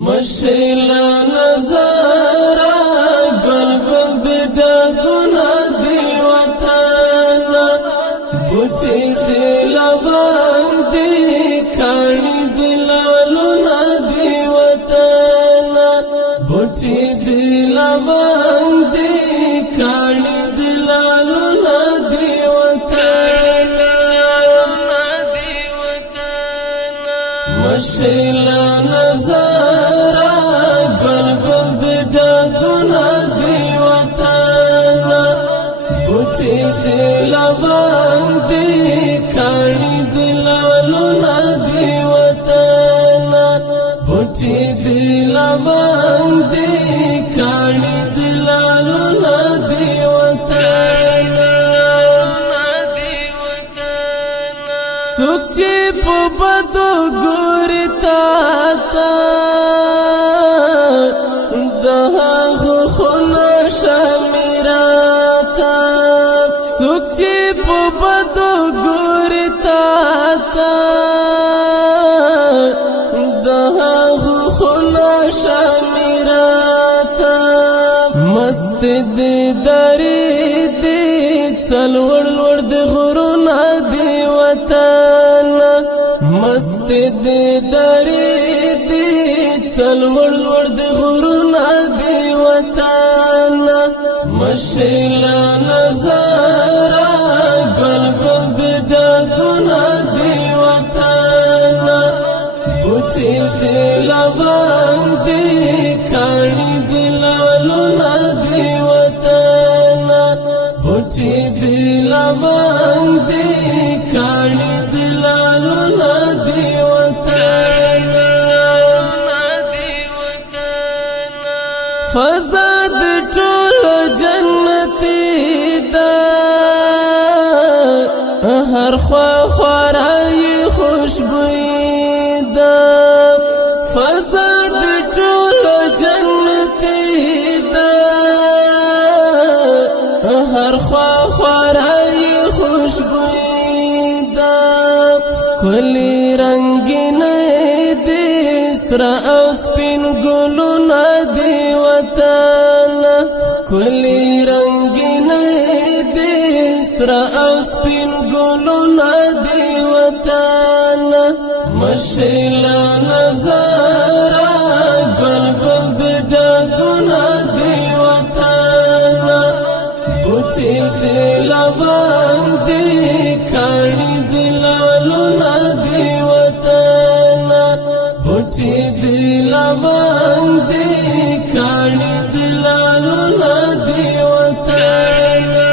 مشیلا نظارا گل گل دی ڈاکونا دی وطانا بوٹی دی لوان دی کھانی دی لالونا دی وطانا بوٹی دی لوان دی کھانی دی لالونا دی وطانا مشیلا نظارا گل گل دی ڈاکونا دی وطانا بوٹی دی لوان دی کھانی دی لالونا دی وطانا بوٹی دی لوان دی کھانی دی لالونا دی وطانا سوچی پو بدو گوری تاتا دہا خونا شمیراتا سوچی پو بدو گوری تاتا دہا خونا شمیراتا مست دی داری دی چلوڑ لوڑ دی غرونا دی وطانا مست دی داری دی چلوڑ لوڑ دی غرونا دی وطانا مشیلا نظارا گل گل دی ڈاکونا دی وطانا بوٹی دی لوان دی کھانی دی لالونا دی وطانا بوٹی دی لوان دی کھانی دی لالونا دی وطانا فضا دی ټول جنتی دا هر خوا خورائی خوشبوئی دا فضا دی ټول جنتی دا هر خوا خورائی خوشبوئی دا کلی رنگین دی سرا او سپین گلونا دی وطانا کلی رنگین دی سرا او سپین گلونا دی وطانا مشیلا نظارا گل گل دی ڈاکونا دی وطانا بوٹی دی لوان دی کھانی دی لالونا دی وطانا بوٹی دی لوان دی کھانی دی لالونا دی وطانا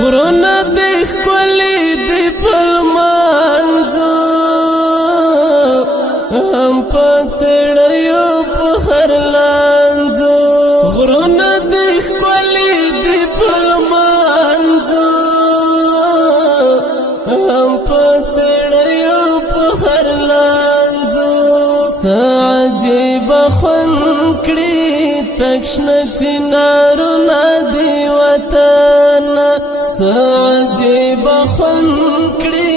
غرونا دی ښکلی دی پلمانځو هم په څېړیو په خرلانځو غرونا دی ښکلی دی پلمانځو هم په څېړیو په خرلانځو څه عجیبه خوند کړي تک شنه چنارونه دی وطانا څه عجیبه خوند کړي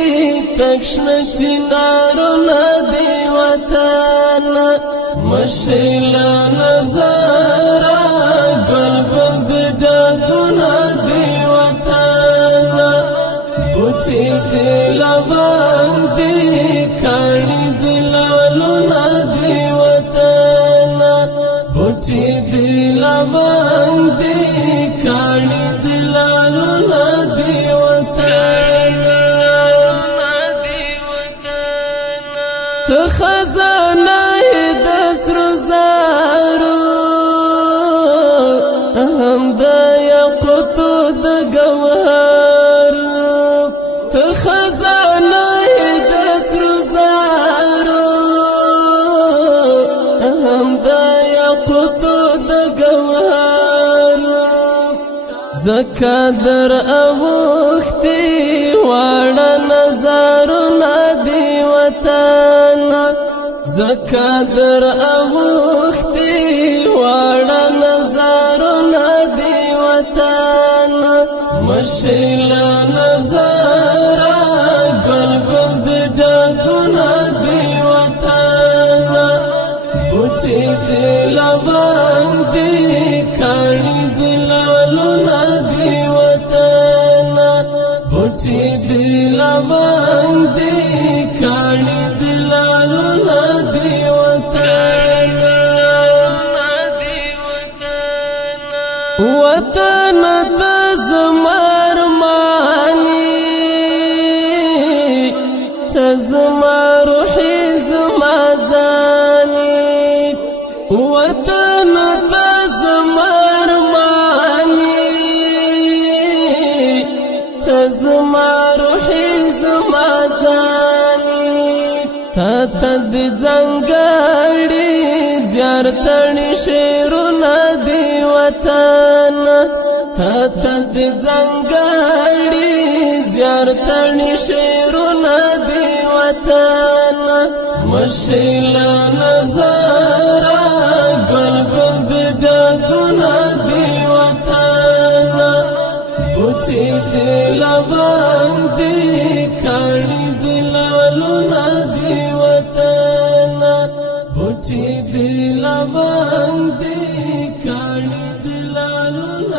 تک شنه چنارونه دی وطانا مشیلا نظارا گل گل دی ڈاکونا دی وطانا بوٹی دی لوان دی کھانی دی لالونا دی وطانا بوٹی دی لوان دی کھانی دی لالونا دی وطانا تو خزانہ دسرو زارو هم دا یاقوتو دا گوهارو تو خزانہ دسرو زارو هم دا یاقوتو دا گوهارو زکا در اوختی واڑا نظارو ندی وطانا زکا در اوختی واڑا نظارو ندی وطانا مشیلا نظارا گل گل دی ڈاکونا دی وطانا بوټي دی لوان دی کاڼي دی لالونه دی وطن بوټي دی لوان دی کاڼي دی لالونه دی وطن وطن ته زما ارماني ته زما روحي زما ځاني وطن ته زما ارماني ته زما روحي زما ځاني ته د ځنګړي زیارتني شعرونه دی وطن ته د ځنګړي زیارتني شعرونه دی وطن مشیل نظر ګل ګل د ډګونه دی وطن بوټي دی لوان دی کاڼي دی لالونه دی وطن بوټي دی لوان دی کاڼي دی لالونه